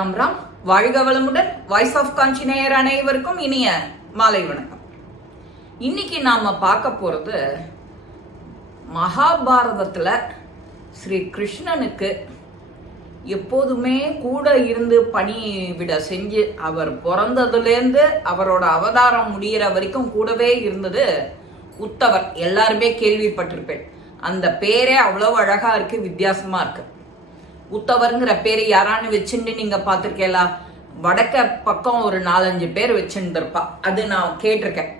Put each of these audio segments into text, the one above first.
ராம் ராம். வாழ்க வளமுடன். Voice of காஞ்சி நேயர் அனைவருக்கும் இனிய மாலை வணக்கம். இன்னைக்கு நாம பார்க்க போறது மகாபாரதத்துல ஸ்ரீ கிருஷ்ணனுக்கு எப்போதுமே கூட இருந்து பணிவிட செஞ்சு அவர் பிறந்ததுலேருந்து அவரோட அவதாரம் முடிகிற வரைக்கும் கூடவே இருந்தது உத்தவர். எல்லாருமே கேள்விப்பட்டிருப்பேன். அந்த பேரே அவ்வளவு அழகா இருக்கு, வித்தியாசமா இருக்கு. உத்தவர்ங்கிற பேரு யாரான்னு வச்சுட்டு நீங்க பாத்திருக்கேலா? வடக்க பக்கம் ஒரு 4-5 பேர் வச்சுருப்பா, அது நான் கேட்டிருக்கேன்.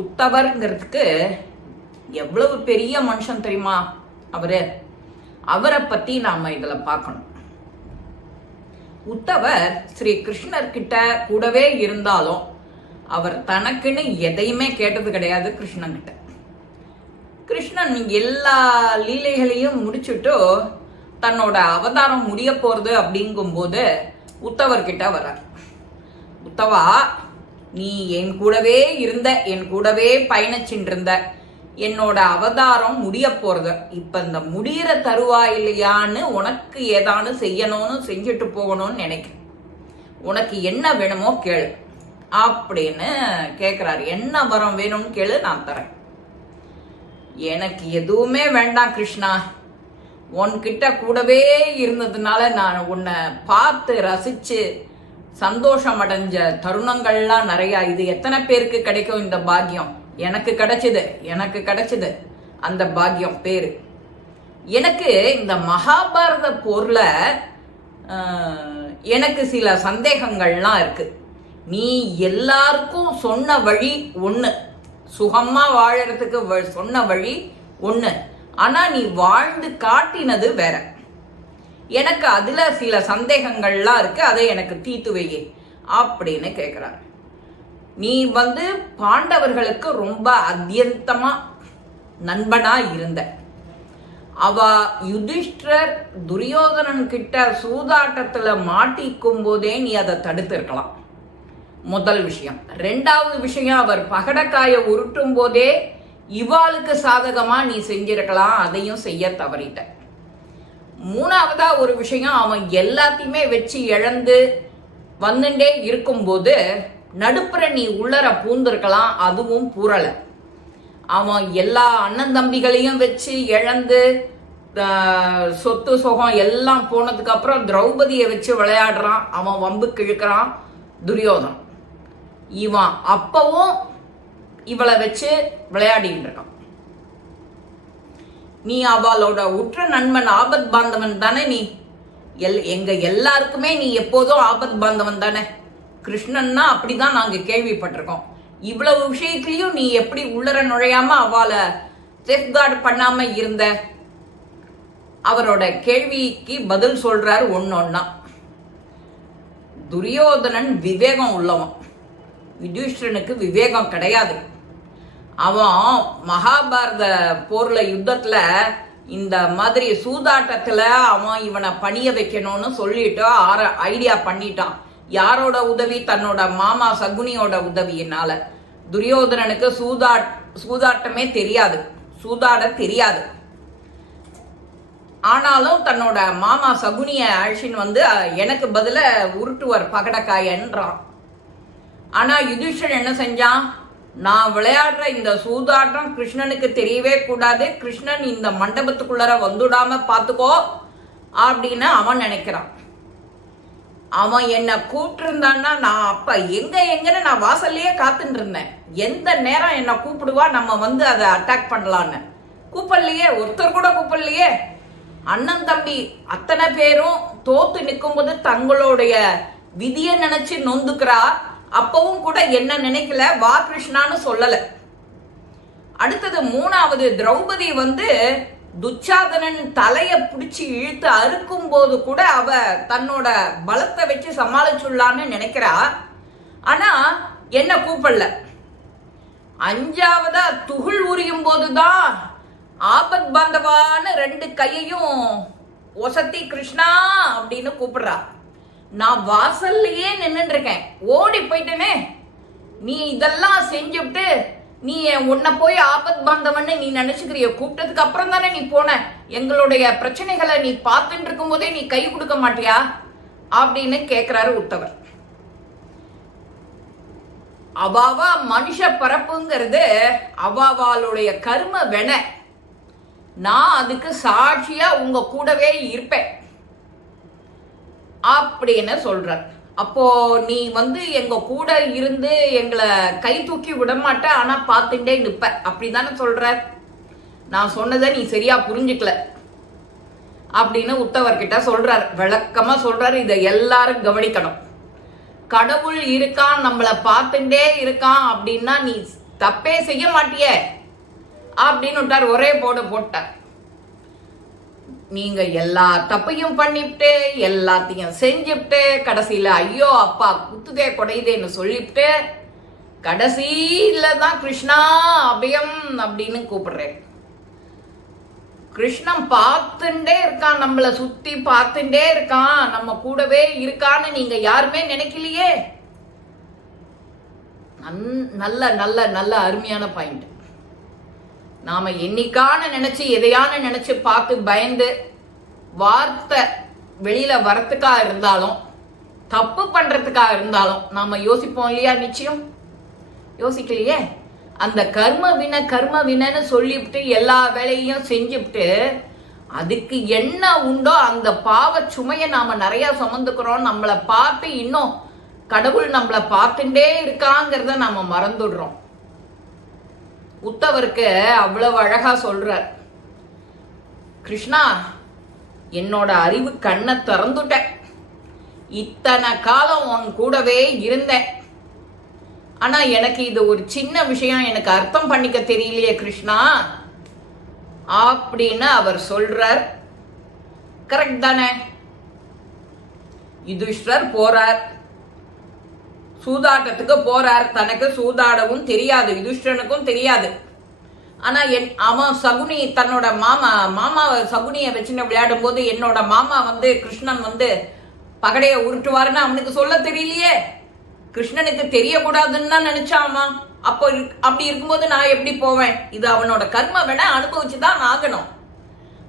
உத்தவர்ங்கிறதுக்கு எவ்வளவு பெரிய மனுஷன் தெரியுமா அவரை பத்தி நாம இதுல பார்க்கணும். உத்தவர் ஸ்ரீ கிருஷ்ணர் கிட்ட கூடவே இருந்தாலும் அவர் தனக்குன்னு எதையுமே கேட்டது கிடையாது கிருஷ்ணன் கிட்ட. கிருஷ்ணன் எல்லா லீலைகளையும் முடிச்சுட்டு தன்னோட அவதாரம் முடிய போறது அப்படிங்கும் போது உத்தவர்கிட்ட வர்றார். உத்தவா, நீ என் கூடவே இருந்த, என் கூடவே பயணிச்சுட்டு இருந்த, என்னோட அவதாரம் முடிய போறது, இப்ப இந்த முடிகிற தருவாயில்லையான்னு உனக்கு ஏதானு செய்யணும்னு செஞ்சுட்டு போகணும்னு நினைக்கிறேன். உனக்கு என்ன வேணுமோ கேளு அப்படின்னு கேட்கிறாரு. என்ன வரம் வேணும்னு கேளு, நான் தரேன். எனக்கு எதுவுமே வேண்டாம் கிருஷ்ணா, உன்கிட்ட கூடவே இருந்ததுனால நான் உன்னை பார்த்து ரசிச்சு சந்தோஷம் அடைஞ்ச தருணங்கள்லாம் நிறைய. இது எத்தனை பேருக்கு கிடைக்கும் இந்த பாக்கியம்? எனக்கு கிடைச்சது அந்த பாக்கியம் பேரு. எனக்கு இந்த மகாபாரத போர்ல எனக்கு சில சந்தேகங்கள்லாம் இருக்கு. நீ எல்லாருக்கும் சொன்ன வழி ஒண்ணு, சுகமா வாழறதுக்கு சொன்ன வழி ஒண்ணு, ஆனா நீ வாழ்ந்து காட்டினது வேற. எனக்கு அதுல சில சந்தேகங்கள்லாம் இருக்கு, அதை எனக்கு தீர்த்து வையே அப்படின்னு கேட்கிறார். நீ பாண்டவர்களுக்கு ரொம்ப அத்தியந்தமா நண்பனா இருந்த. அவ யுதிஷ்டர் துரியோதனன் கிட்ட சூதாட்டத்துல மாட்டிக்கும் போதே நீ அதை தடுத்து இருக்கலாம், முதல் விஷயம். 2வது விஷயம், அவர் பகடக்காய உருட்டும் போதே இவாளுக்கு சாதகமா நீ செஞ்சிருக்கலாம், அதையும் செய்ய தவறிட்ட. 3வதா ஒரு விஷயம், அவன் எல்லாத்தையுமே வச்சு இழந்து வந்துட்டே இருக்கும்போது நடுப்புற நீ உள்ளர பூந்திருக்கலாம், அதுவும் பூரல. அவன் எல்லா அண்ணன் தம்பிகளையும் வச்சு இழந்து சொத்து சுகம் எல்லாம் போனதுக்கு அப்புறம் திரௌபதியை வச்சு விளையாடுறான், அவன் வம்பு கிழக்கிறான் துரியோதனன். இவன் அப்பவும் இவளை வச்சு விளையாடிட்டு இருக்கான். நீ அவளோட உற்ற நண்பன், ஆபத் பாந்தவன் தானே நீ. எங்க எல்லாருக்குமே நீ எப்போதும் ஆபத் பாந்தவன் தானே. கிருஷ்ணன்னா அப்படிதான் நாங்க கேள்விப்பட்டிருக்கோம். இவ்வளவு விஷயத்திலையும் நீ எப்படி உள்ளர நுழையாம அவளை சேஃப்கார்டு பண்ணாம இருந்த? அவரோட கேள்விக்கு பதில் சொல்றாரு ஒன்னொன்னா. துரியோதனன் விவேகம் உள்ளவன், யுதிஷ்டனுக்கு விவேகம் கிடையாது. அவன் மகாபாரத போர்ல யுத்தத்துல இந்த மாதிரி சூதாட்டத்துல அவன் இவனை பணிய வைக்கணும்னு சொல்லிட்டு ஐடியா பண்ணிட்டான். யாரோட உதவி? தன்னோட மாமா சகுனியோட உதவியினால. துரியோதனனுக்கு சூதாட்டமே தெரியாது, சூதாட தெரியாது. ஆனாலும் தன்னோட மாமா சகுனிய அழிச்சின் எனக்கு பதில உருட்டுவர் பகடக்காயன்றான். ஆனா யுதிஷ்டர் என்ன செஞ்சான்? நான் விளையாடுற இந்த சூதாட்டம் கிருஷ்ணனுக்கு தெரியவே கூடாது, கிருஷ்ணன் இந்த மண்டபத்துக்குள்ளர வந்துடாம பாத்துக்கோ அப்படின்னு அவன் நினைக்கிறான். அவன் என்ன கூப்பிட்டு இருந்தான்னா நான் அப்ப எங்கன்னு நான் வாசல்லையே காத்துட்டு இருந்தேன். எந்த நேரம் என்ன கூப்பிடுவா, நம்ம அதை அட்டாக் பண்ணலான்னு. கூப்பிடலையே, ஒருத்தர் கூட கூப்பிடலையே. அண்ணன் தம்பி அத்தனை பேரும் தோத்து நிற்கும் போது தங்களுடைய விதியை நினைச்சு நொந்துக்கிறா. அப்பவும் கூட என்ன நினைக்கல, வா கிருஷ்ணான்னு சொல்லல. அடுத்தது 3வது, திரௌபதி துச்சாதனன் தலைய பிடிச்சி இழுத்து அறுக்கும் போது கூட அவ தன்னோட பலத்தை வச்சு சமாளிச்சுள்ளான்னு நினைக்கிறா. ஆனா என்ன கூப்பிடல. 5வதா துகள் உரியும் போதுதான் ஆபத் பாந்தவான 2 கையையும் ஒசத்தி கிருஷ்ணா அப்படின்னு கூப்பிடுறா. நான் வாசல்லையே நின்னுட்டு இருக்கேன், ஓடி போயிட்டேனே. நீ இதெல்லாம் செஞ்சுட்டு நீ உன்னை போய் ஆபத் பாந்தவன்னு நீ நினைச்சுக்கிறிய. கூப்பிட்டதுக்கு அப்புறம் தானே நீ போன. எங்களுடைய பிரச்சனைகளை நீ பார்த்துட்டு இருக்கும் போதே நீ கை கொடுக்க மாட்டியா அப்படின்னு கேட்கிறாரு உத்தவர். அவாவா மனுஷ பரப்புங்கிறது அவாவாளுடைய கர்ம வென. நான் அதுக்கு சாட்சியா உங்க கூடவே இருப்பேன் அப்படின்னு சொல்றார். அப்போ நீ எங்க கூட இருந்து எங்களை கை தூக்கி விட மாட்ட, ஆனா பார்த்துட்டே நிப்ப, அப்படிதானே சொல்ற? நான் சொன்னதை நீ சரியா புரிஞ்சுக்கல அப்படின்னு உத்தவர்கிட்ட சொல்றார். விளக்கமா சொல்றாரு. இதை எல்லாரும் கவனிக்கணும். கடவுள் இருக்கான், நம்மளை பார்த்துட்டே இருக்கான் அப்படின்னா நீ தப்பே செய்ய மாட்டிய அப்படின்னு விட்டார். ஒரே போட்டார். நீங்க எல்லா தப்பையும் பண்ணிவிட்டு எல்லாத்தையும் செஞ்சுட்டு கடைசியில ஐயோ அப்பா குத்துதே குடையுதேன்னு சொல்லிவிட்டு கடைசியில தான் கிருஷ்ணா அபயம் அப்படின்னு கூப்பிடுறேன். கிருஷ்ணன் பார்த்துட்டே இருக்கான், நம்மளை சுத்தி பார்த்துட்டே இருக்கான், நம்ம கூடவே இருக்கான்னு நீங்க யாருமே நினைக்கலையே. நல்ல நல்ல நல்ல அருமையான பாயிண்ட். நாம என்னைக்கான நினைச்சு எதையான நினைச்சு பார்த்து பயந்து வார்த்தை வெளியில வரத்துக்காக இருந்தாலும் தப்பு பண்றதுக்காக இருந்தாலும் நாம யோசிப்போம் இல்லையா? நிச்சயம் யோசிக்கலையே. அந்த கர்ம வினைன்னு சொல்லிவிட்டு எல்லா வேலையும் செஞ்சுவிட்டு அதுக்கு என்ன உண்டோ அந்த பாவ சுமையை நாம நிறைய சுமந்துக்கிறோம். நம்மளை பார்த்து இன்னும் கடவுள் நம்மளை பார்த்துட்டே இருக்காங்கிறத நாம மறந்துடுறோம். உத்தவருக்கு அவ்வளவு அழகா சொல்றார். கிருஷ்ணா, என்னோட அறிவு கண்ணை திறந்துட்ட, இத்தனை காலம் உன் கூடவே இருந்தேன், ஆனா எனக்கு இது ஒரு சின்ன விஷயம் எனக்கு அர்த்தம் பண்ணிக்க தெரியலையே கிருஷ்ணா அப்படின்னு அவர் சொல்றார். கரெக்ட் தானே? யுதிஷ்டர் போறார், சூதாட்டத்துக்கு போறார். தனக்கு சூதாடவும் தெரியாது, யுதிஷ்டனுக்கும் தெரியாது. ஆனா அவன் சகுனி தன்னோட மாமா சகுனியை வச்சுன்னு விளையாடும் போது என்னோட மாமா கிருஷ்ணன் பகடையை உருட்டுவாருன்னு அவனுக்கு சொல்ல தெரியலையே. கிருஷ்ணனுக்கு தெரியக்கூடாதுன்னு நினைச்சாமா. அப்போ அப்படி இருக்கும்போது நான் எப்படி போவேன்? இது அவனோட கர்ம வேணா அனுபவிச்சுதான் ஆகணும்.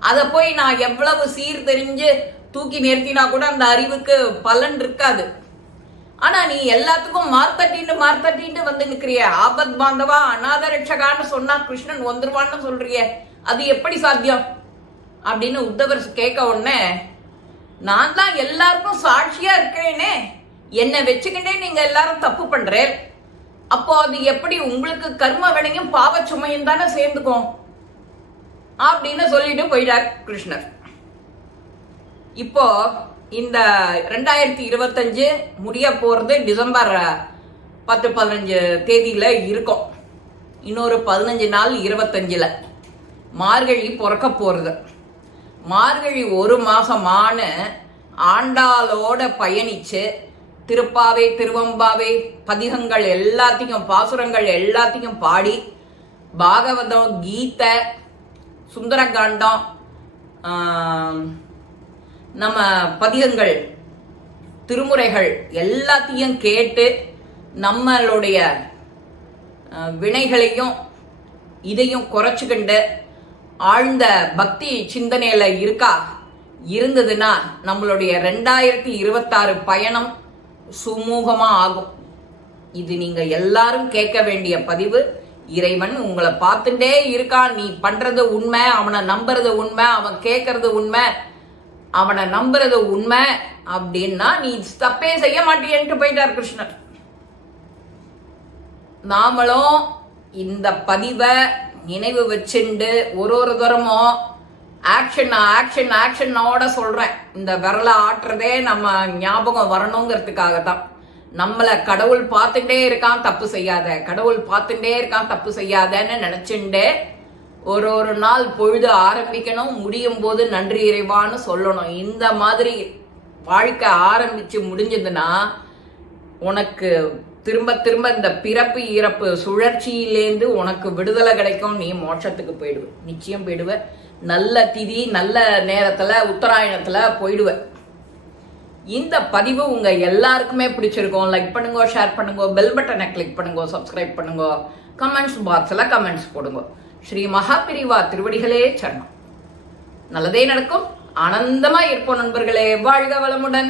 அதை போய் நான் எவ்வளவு சீர் தெரிஞ்சு தூக்கி நிறுத்தினா கூட அந்த அறிவுக்கு பலன் இருக்காது. ஆனா நீ எல்லாத்துக்கும் மார்த்தட்டின்னு நிக்கிறிய. ஆபத் பாந்தவா அநாத ரட்சகான்னு சொன்னா கிருஷ்ணன் வந்துருவான்னு சொல்றிய, அது எப்படி சாத்தியம் அப்படின்னு உத்தவர் கேட்க உடனே, நான் தான் எல்லாருக்கும் சாட்சியா இருக்கிறேனே, என்னை வச்சுக்கிட்டே நீங்க எல்லாரும் தப்பு பண்றேன், அப்போ அது எப்படி உங்களுக்கு கர்ம வினையும் பாவ சுமையும் தானே சேர்ந்துக்கும் அப்படின்னு சொல்லிட்டு போயிட்டார் கிருஷ்ணர். இப்போ இந்த 2025 முடிய போறது டிசம்பர் 10-15 தேதியில இருக்கும். இன்னொரு 15 நாள் 25ல மார்கழி பிறக்க போறது. மார்கழி ஒரு மாசமான ஆண்டாளோட பயணிச்சு திருப்பாவை திருவம்பாவை பதிகங்கள் எல்லாத்தையும் பாசுரங்கள் எல்லாத்தையும் பாடி பாகவதம் கீதை சுந்தரகாண்டம் நம்ம பதிகங்கள் திருமுறைகள் எல்லாத்தையும் கேட்டு நம்மளுடைய வினைகளையும் இதையும் குறைச்சுக்கிண்டு ஆழ்ந்த பக்தி சிந்தனையில இருந்ததுன்னா நம்மளுடைய 2026 பயணம் சுமூகமா ஆகும். இது நீங்க எல்லாரும் கேட்க வேண்டிய பதிவு. இறைவன் உங்களை பார்த்துட்டே இருக்கான். நீ பண்றது உண்மை, அவனை நம்புறது உண்மை, அவன் கேட்கறது உண்மை, அவனை நம்புறது உண்மை அப்படின்னா நீ தப்பே செய்ய மாட்டேன்ட்டு போயிட்டார் கிருஷ்ணர். நாமளும் இந்த பதிவை நினைவு வச்சுண்டு ஒரு தரமும் ஆக்ஷனோட சொல்றேன். இந்த விரலை ஆட்டுறதே நம்ம ஞாபகம் வரணுங்கிறதுக்காகத்தான். நம்மளை கடவுள் பார்த்துட்டே இருக்கான் தப்பு செய்யாத, கடவுள் பார்த்துட்டே இருக்கான் தப்பு செய்யாதன்னு நினைச்சுட்டே ஒரு நாள் பொழுது ஆரம்பிக்கணும். முடியும் போது நன்றி இறைவான்னு சொல்லணும். இந்த மாதிரி வாழ்க்கை ஆரம்பிச்சு முடிஞ்சதுன்னா உனக்கு திரும்ப இந்த பிறப்பு இறப்பு சுழற்சியிலேருந்து உனக்கு விடுதலை கிடைக்கும். நீ மோட்சத்துக்கு போயிடுவ, நிச்சயம் போயிடுவ. நல்ல திதி நல்ல நேரத்துல உத்தராயணத்துல போயிடுவ. இந்த பதிவு உங்க எல்லாருக்குமே பிடிச்சிருக்கும். லைக் பண்ணுங்க, ஷேர் பண்ணுங்க, பெல் பட்டனை கிளிக் பண்ணுங்க, சப்ஸ்கிரைப் பண்ணுங்க, கமெண்ட்ஸ் பாக்ஸ்ல கமெண்ட்ஸ் போடுங்க. ஸ்ரீ மகாபிரிவா திருவடிகளே சரணம். நல்லதே நடக்கும். ஆனந்தமா இருப்போம் நண்பர்களே. வாழ்க வளமுடன்.